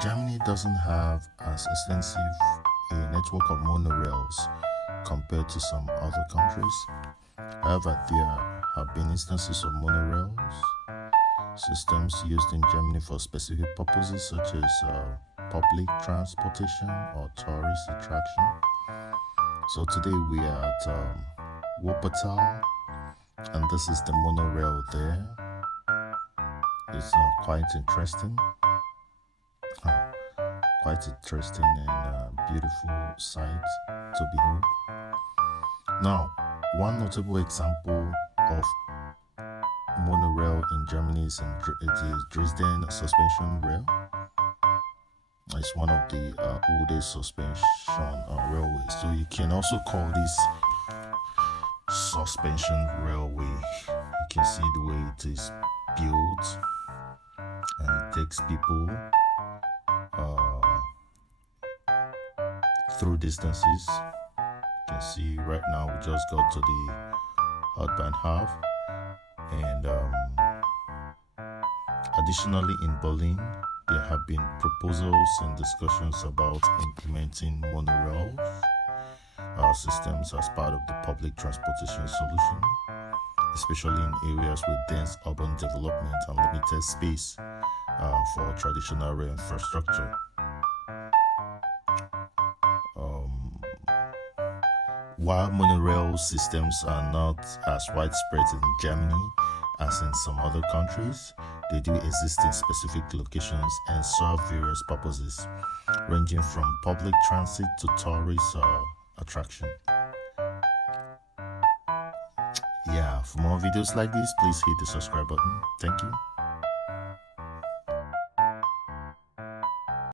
Germany doesn't have as extensive a network of monorails compared to some other countries. However, there have been instances of monorails systems used in Germany for specific purposes such as public transportation or tourist attraction. So today we are at Wuppertal, and this is the monorail there. It's quite interesting and beautiful sight to behold. Now, one notable example of monorail in Germany is Dresden Suspension Rail. It's one of the oldest suspension railways. So you can also call this suspension railway. You can see the way it is built, and it takes people through distances. You can see right now we just got to the hardband half, and additionally in Berlin there have been proposals and discussions about implementing monorail systems as part of the public transportation solution, especially in areas with dense urban development and limited space for traditional rail infrastructure. While monorail systems are not as widespread in Germany as in some other countries, they do exist in specific locations and serve various purposes, ranging from public transit to tourist attraction. Yeah, for more videos like this, please hit the subscribe button. Thank you.